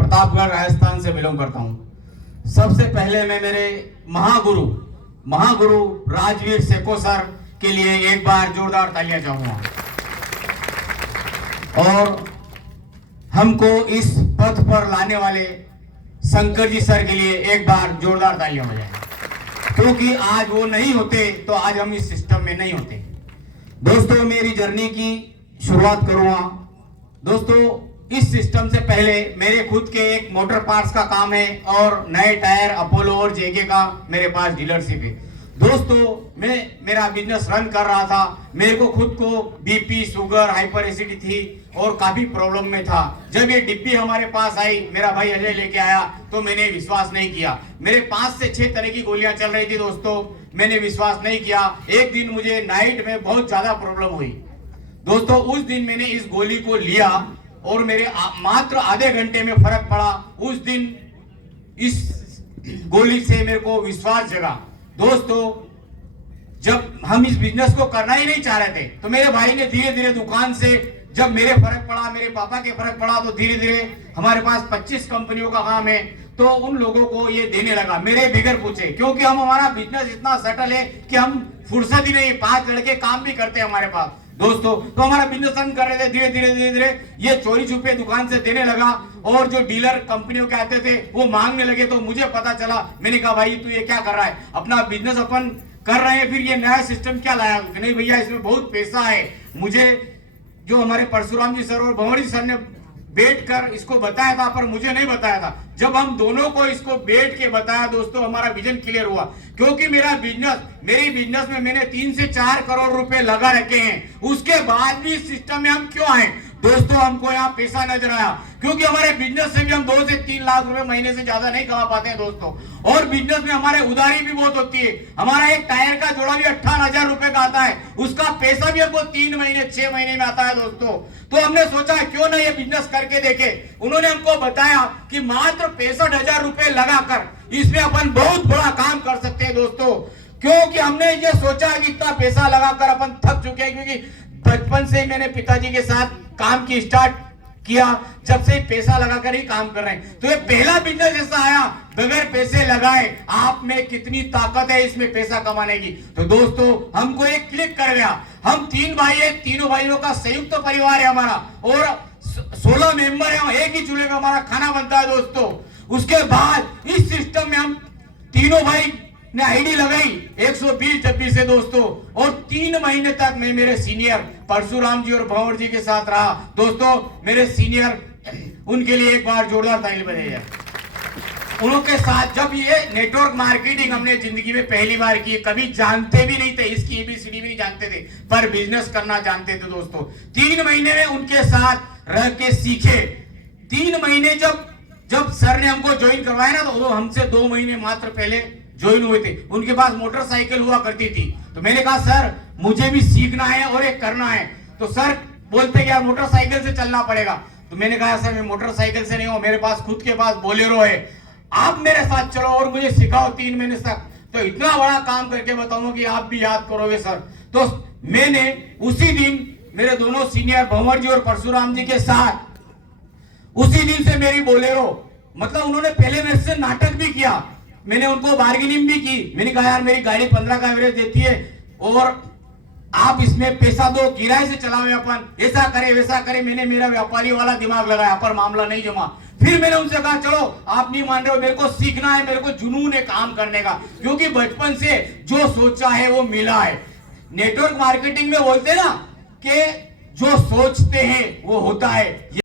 प्रतापगढ़ राजस्थान से बिलोंग करता हूं। सबसे पहले मैं मेरे महागुरु राजवीर सेको सर के लिए एक बार जोरदार तालियां चाहूंगा और हमको इस पथ पर लाने वाले शंकर जी सर के लिए एक बार जोरदार तालियां हो जाए, क्योंकि आज वो नहीं होते तो आज हम इस सिस्टम में नहीं होते। दोस्तों, मेरी जर्नी की शुरुआत करूंगा। दोस्तों, इस सिस्टम से पहले मेरे खुद के एक मोटर पार्ट्स का काम है और नए टायर अपोलो और जेके का मेरे पास डीलरशिप है। दोस्तों, मैं मेरा बिजनेस रन कर रहा था। मेरे को खुद को बीपी, शुगर, हाइपर एसिडिटी थी और काफी प्रॉब्लम में था। जब ये डिब्बी हमारे पास आई, मेरा भाई अजय लेके आया, तो मैंने विश्वास नहीं किया। मेरे 5 से 6 तरह की गोलियां चल रही थी। दोस्तों, मैंने विश्वास नहीं किया। एक दिन मुझे नाइट में बहुत ज्यादा प्रॉब्लम हुई। दोस्तों, उस दिन मैंने इस गोली को लिया और मेरे मात्र आधे घंटे में फर्क पड़ा। उस दिन इस गोली से मेरे को विश्वास जगा। दोस्तों, जब हम इस बिजनेस को करना ही नहीं चाह रहे थे, तो मेरे भाई ने धीरे धीरे दुकान से, जब मेरे फर्क पड़ा, मेरे पापा के फर्क पड़ा, तो धीरे धीरे हमारे पास 25 कंपनियों का काम है, तो उन लोगों को ये देने लगा मेरे बिगर पूछे, क्योंकि हमारा बिजनेस इतना सेटल है कि हम फुर्सत ही नहीं, 5 लड़के काम भी करते हैं हमारे पास। दोस्तों, तो हमारा बिजनेस रन कर रहे थे। धीरे धीरे ये चोरी छुपे दुकान से देने लगा और जो डीलर कंपनियों के आते थे वो मांगने लगे। तो मुझे पता चला, मैंने कहा भाई तू ये क्या कर रहा है, अपना बिजनेस अपन कर रहे हैं, फिर ये नया सिस्टम क्या लाया? नहीं भैया, इसमें बहुत पैसा है। मुझे जो हमारे परशुराम जी सर और भंवर जी सर ने बैठ कर इसको बताया था, पर मुझे नहीं बताया था। जब हम दोनों को इसको बैठ के बताया, दोस्तों, हमारा विजन क्लियर हुआ। क्योंकि मेरी बिजनेस में मैंने 3 से 4 करोड़ रुपए लगा रखे हैं। उसके बाद भी इस सिस्टम में हम क्यों आए? दोस्तों, हमको यहाँ पैसा नजर आया, क्योंकि हमारे बिजनेस से भी हम 2 से 3 लाख रुपए महीने से ज्यादा नहीं कमा पाते हैं। दोस्तों, और बिजनेस में हमारे उधारी भी बहुत होती है। हमारा एक टायर का जोड़ा भी 58,000 रुपए का आता है, उसका पैसा भी हमको 3 महीने 6 महीने में आता है। दोस्तों, तो हमने सोचा क्यों ना ये बिजनेस करके देखे। उन्होंने हमको बताया कि मात्र 65,000 रुपए लगाकर इसमें अपन बहुत बड़ा काम कर सकते हैं। दोस्तों, क्योंकि हमने ये सोचा कि इतना पैसा लगाकर अपन थक चुके हैं, क्योंकि बचपन से मैंने पिताजी के साथ काम की स्टार्ट किया, जब से पैसा लगाकर ही काम कर रहे हैं। तो ये पहला बिजनेस ऐसा आया बगैर पैसे लगाए। आप में कितनी ताकत है इसमें पैसा कमाने की। तो दोस्तों, हमको एक क्लिक कर गया। हम 3 भाई है, तीनों भाइयों का संयुक्त परिवार है हमारा, और 16 मेंबर है। एक ही चूल्हे में हमारा खाना बनता है। दोस्तों, उसके बाद इस सिस्टम में हम तीनों भाई ने आईडी लगाई 120 डब्बी से। दोस्तों, और 3 महीने तक मैं मेरे सीनियर परशुराम जी और भंवर जी के साथ रहा। दोस्तों, मेरे सीनियर, उनके लिए एक बार जोरदार ताली बजाइए। उनके साथ जब ये नेटवर्क मार्केटिंग हमने जिंदगी में पहली बार की, कभी जानते भी नहीं थे, इसकी एबीसीडी भी नहीं जानते थे, पर बिजनेस करना जानते थे। दोस्तों, 3 महीने में उनके साथ रह के सीखे। 3 महीने जब सर ने हमको ज्वाइन करवाया ना, तो वो हमसे 2 महीने मात्र पहले ज्वाइन हुए थे। उनके पास मोटरसाइकिल हुआ करती थी। तो मैंने कहा सर, मुझे भी सीखना है और एक करना है। तो सर बोलते यार मोटरसाइकिल से चलना पड़ेगा। तो मैंने कहा सर, मैं मोटरसाइकिल से नहीं हूं, मेरे पास खुद के पास बोलेरो है, आप मेरे साथ चलो और मुझे सिखाओ 3 महीने तक। तो इतना बड़ा काम करके बताऊंगा कि आप भी याद करोगे सर। तो मैंने उसी दिन मेरे दोनों सीनियर भंवर जी और परशुराम जी के साथ उसी दिन से मेरी बोलेरो, मतलब उन्होंने पहले मेरे से नाटक भी किया, मैंने उनको बार्गेनिंग भी की। मैंने कहा यार मेरी गाड़ी 15 का एवरेज देती है और आप इसमें पैसा दो, किराए से चलावे अपन, ऐसा करे वैसा करे। मैंने मेरा व्यापारी वाला दिमाग लगाया, पर मामला नहीं जमा। फिर मैंने उनसे कहा चलो आप नहीं मान रहे हो, मेरे को सीखना है, मेरे को जुनून है काम करने का, क्योंकि बचपन से जो सोचा है वो मिला है। नेटवर्क मार्केटिंग में बोलते ना कि जो सोचते हैं वो होता है।